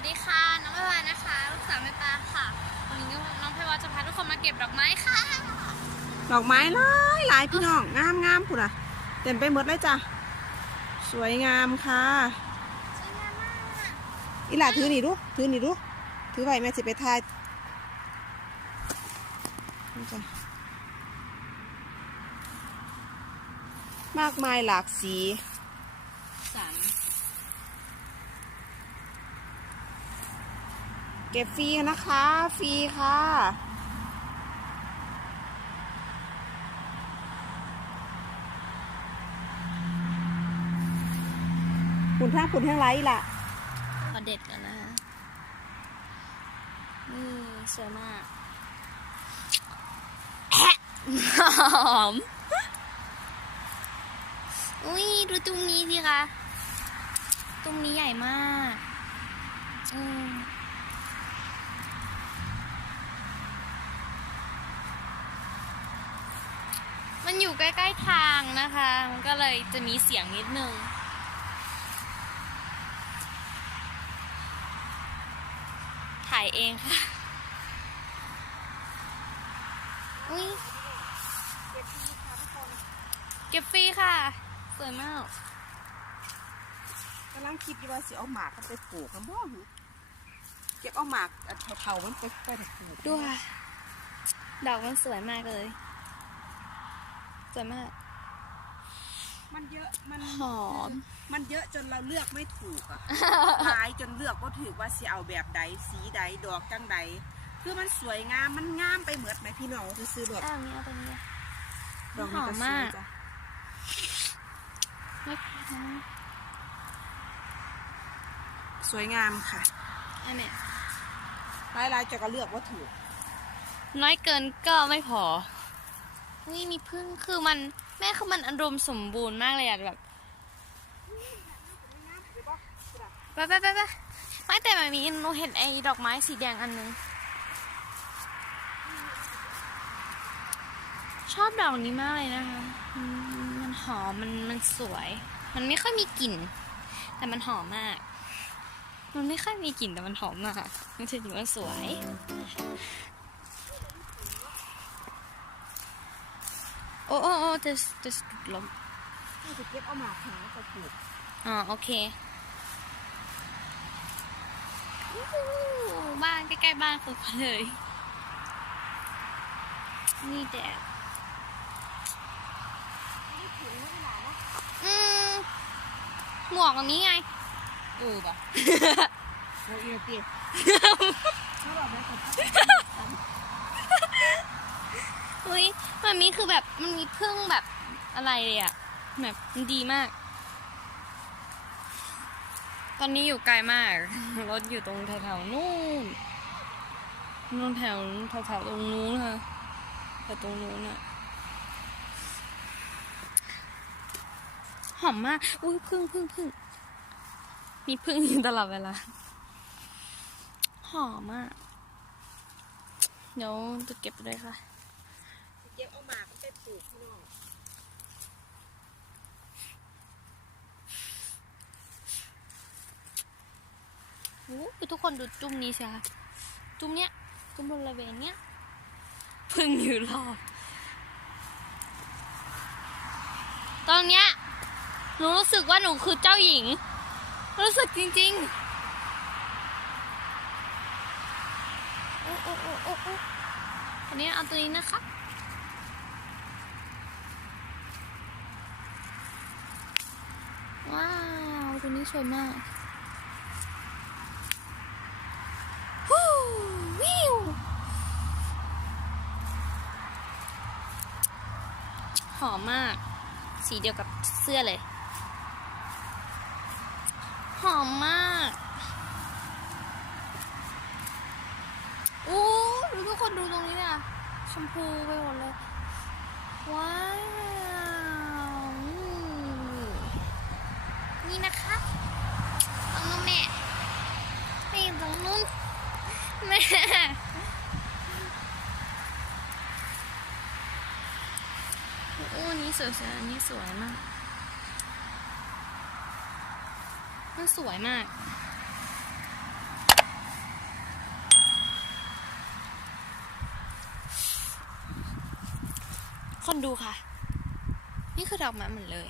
วัสดีค่ะ น้องไพวานะคะ ลูกสาวแม่ปลาค่ะ วันนี้น้องไพวาจะพาทุกคนมาเก็บดอกไม้ค่ะ ดอกไม้หลายหลายพี่น้องงามงามพุ่นอะเต็มไปหมดเลยจ้ะ สวยงามค่ะสวยงามมากอีหล่าถือนี่ดูถือนี่ดูถือไว้แม่สิไปถ่ายนี่จ้ะมากมายหลากสีสั เก็บฟรีนะคะ ฟรีค่ะปุ่นทางปุ่นทางไรล่ะขอเด็ดกันนะคะนี่สวยมากแอะหอม อุ้ยดูตรงนี้สิคะ ตรงนี้ใหญ่มาก อืม มันอยู่ใกล้ ๆ ทางนะคะ มันก็เลยจะมีเสียงนิดนึง ถ่ายเองค่ะ อุ้ยเก็บฟรีค่ะ สวยมากกำลังคิดอยู่ว่าสิเอาหมากมันไปปลูกกันบ่หึเก็บเอาหมากอันเท่าๆมันไปไปปลูกด้วยดอกมันสวยมากเลย สวยมาก มันเยอะ มันหอม มันเยอะจนเราเลือกไม่ถูกอะหลายจนเลือกว่าถือว่าสิเอาแบบใด สีใด ดอกจังใด คือมันสวยงาม มันงามไปเหมือดไหมพี่น้องซื้อๆแบบอ้าวนี่เอาไปนี่ดอกนี้ก็หอมสวมายกจ้ะไม่สวยงามค่ะ อันเนี้ยหลายๆจะก็เลือกว่าถูก น้อยเกินก็ไม่พอ นี่มีพึ่งคือมันแม่คือมันอารมณ์สมบูรณ์มากเลยอะแบบไปไปไปไปไม่แต่มันมีหนูเห็นไอ้ดอกไม้สีแดงอันนึง ชอบดอกนี้มากเลยนะคะมมันหอมมันมันสวย มันไม่ค่อยมีกลิ่น แต่มันหอมมาก มันไม่ค่อยมีกลิ่นแต่มันหอมมากมันถือว่าสวย โอ้โอ้โอ้จะจะลมถ้าจะเก็บเอาหมากแข็งไปปลูกอ๋อโอเคอู้หูบ้านใกล้ๆบ้านคุณเขาเลย นี่แดดอืมหมวกอันนี้ไง เออป่ะโอ้ยเตี้ย เขาบอกว่าเขา อุ้ยมันมีคือแบบมันมีพึ่งแบบอะไรเลยอะแบบมันดีมาก ตอนนี้อยู่ไกลมาก รถอยู่ตรงแถวๆนู่นนู่นแถวแถวๆตรงนู้นค่ะแต่ตรงนู้นอะหอมมาก อุ้ยพึ่งพึ่งพึ่งมีพึ่งอยู่ตลอดเวลา หอมมาก เดี๋ยวจะเก็บเลยค่ะ ก็บเอามากไปปลูกพี่น้องโอ้ทุกคนดูจุ่มนี้สิคะจุ่มเนี้ยจุ่มบริเวณเนี้ยพึ่งอยู่รอบตอนเนี้ยหนูรู้สึกว่าหนูคือเจ้าหญิง รู้สึกจริงๆอันนี้เอาตัวนี้นะคะ ว้าวตัวนี้สวยมากฮู้วิวหอมมาก สีเดียวกับเสื้อเลย หอมมากอู้ดูทุกคนดูตรงนี้เนี่ยชมพูไปหมดเลย ว้าว นี้นะคะตรงนู้นแม่แม่ตรงนู้นแม่โอ้นี่สวยๆนี่สวยมาก มันสวยมากคนดูค่ะ นี่คือดอกไม้เหมือนเลย